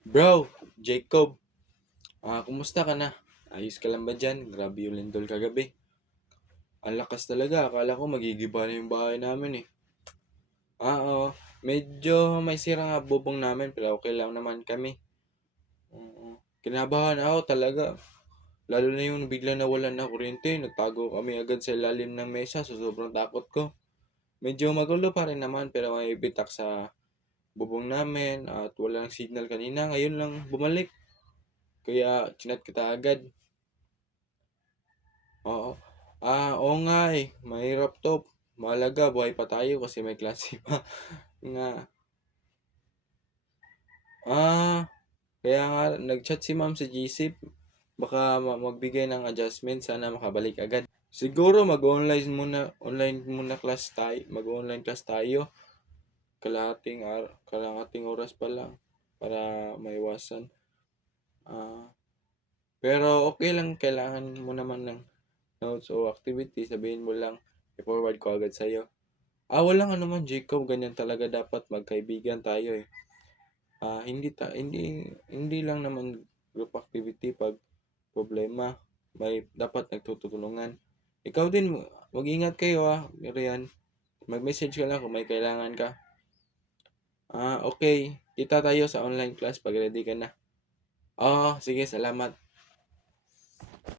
Bro, Jacob, kumusta ka na? Ayos ka lang ba dyan? Grabe yung lindol kagabi. Ang lakas talaga, akala ko magigiba na yung bahay namin eh. Oo, medyo may sira nga bubong namin pero okay lang naman kami. Oo. Kinabahan ako talaga. Lalo na yung bigla nawalan na kuryente, nagtago kami agad sa ilalim ng mesa so sobrang takot ko. Medyo magulo pa rin naman pero may bitak sa bubong namin at walang signal kanina. Ngayon lang bumalik. Kaya chinat kita agad. Oo. Oo nga eh. Mahirap to. Mahalaga, buhay pa tayo kasi may klase pa. Nga. Ah, kaya nga, nag-chat si ma'am sa GC. Baka magbigay ng adjustment. Sana makabalik agad. Siguro mag-online muna class tayo. Mag-online class tayo. Kalahating oras pa lang. Para maiwasan. Ah, pero okay lang. Kailangan mo naman ng notes o activity. Sabihin mo lang. I-forward ko agad sa'yo. Walang ano man Jacob, ganyan talaga dapat magkaibigan tayo eh. Hindi lang naman group activity pag problema, may dapat nagtutulungan. Ikaw din, mag-ingat kayo Rian. Mag-message ka lang kung may kailangan ka. Okay. Kita tayo sa online class pag ready ka na. Sige, salamat.